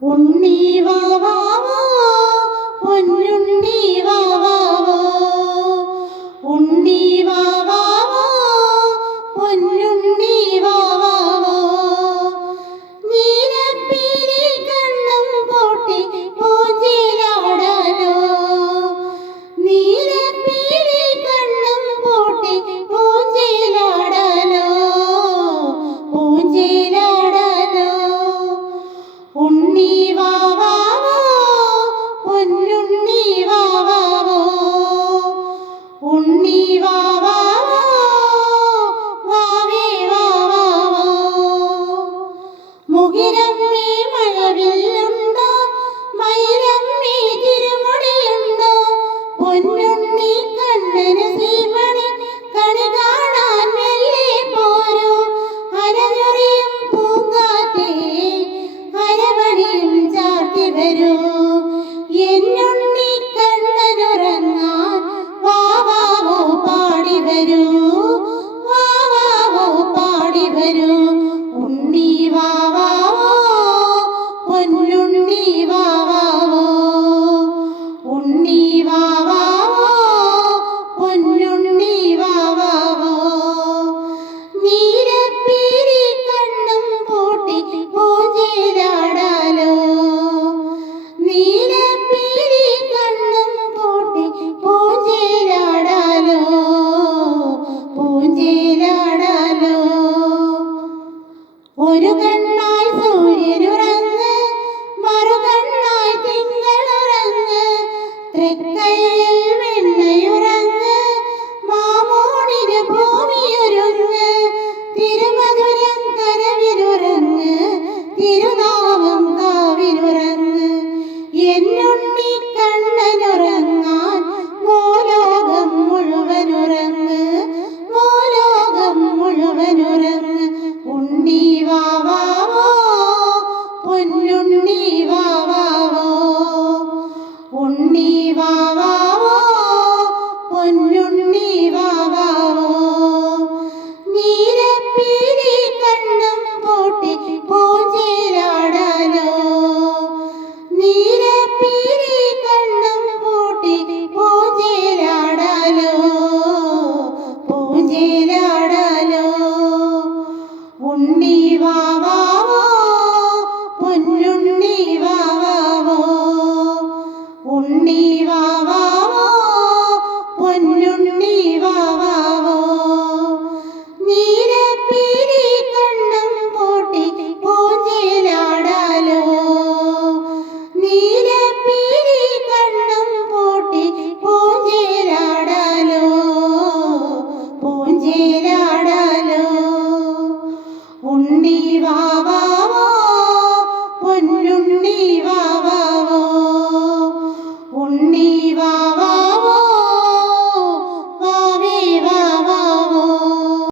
ഉണ്ണി വാവാവോ പൊന്നുണ്ണി വാവാവോ ഉണ്ണി വാവാവോ പൊന്നുണ്ണി വാവാവോ നീലപ്പീലി കണ്ണും പൂട്ടി പൂഞ്ചിലാടാനോ നീലപ്പീലി കണ്ണും പൂട്ടി പൂഞ്ചിലാടാനോ പൂഞ്ചിലാടാനോ ഉണ്ണി വാവാവോ പൊന്നുണ്ണി വാവാവോ ഉണ്ണി വാവാവോ വാവേ വാവാവോ മുകിലമ്മേ മഴവില്ലുണ്ടോ മയിലമ്മേ തിരുമുടിയുണ്ടോ പൊന്നുണ്ണി കണ്ണന് ശ്രീമണി കണി കാണാൻ മെല്ലെ പോരൂ അരഞ്ഞൊറിയും പൂങ്കാറ്റേ അരമണിയും ചാർത്തി വരൂ എന്നുണ്ണി കണ്ണനുറങ്ങാൻ വാവാവോ പാടി വരൂ വാവാവോ പാടി വരൂ ഉണ്ണി വാവാവോ പൊന്നുണ്ണി വാവാവോ ഉണ്ണി വാവാവോ പൊന്നുണ്ണി വാവാവോ നീലപ്പീലി കണ്ണും പൂട്ടി പൂഞ്ചിലാടാലോ നീലപ്പീലി കണ്ണും പൂട്ടി പൂഞ്ചിലാടാലോ പൂഞ്ചിലാടാലോ ഒരു കണ്ണായി സൂര്യനുറങ്ങ് മറുകണ്ണായി തിങ്കളുറങ്ങ് തൃക്കൈയിൽ വെണ്ണയുറങ്ങ് മാമോണിന് ഭൂമിയൊരുങ്ങ് തിരുമധുരം കരവിലുറങ്ങ് തിരുനാമം കാവിലുറങ്ങ് എന്നുണ്ണി കണ്ണനുറങ്ങാൻ ഭൂലോകം മുഴുവനുറങ്ങ് ഭൂലോകം മുഴുവനുറങ്ങ് ഉണ്ണി വാവാവോ പൊന്നുണ്ണി വാവാവോ ഉണ്ണി വാവാവോ പൊന്നുണ്ണി വാവാവോ നീലപ്പീലി കണ്ണും പൂട്ടി പൂഞ്ചിലാടാലോ നീലപ്പീലി കണ്ണും പൂട്ടി പൂഞ്ചിലാടാലോ പൂഞ്ചിലാടാലോ ഉണ്ണി വാവാവോ പൊന്നുണ്ണി വാവാവോ ഉണ്ണി വാവാവോ പൊന്നുണ്ണി വാവാവോ നീലപ്പീലി കണ്ണും പൂട്ടി പൂഞ്ചിലാടാലോ നീലപ്പീലി കണ്ണും പൂട്ടി പൂഞ്ചിലാടാലോ പൂഞ്ചിലാടാലോ ഉണ്ണി വാവാവോ പൊന്നുണ്ണി വാവാവോ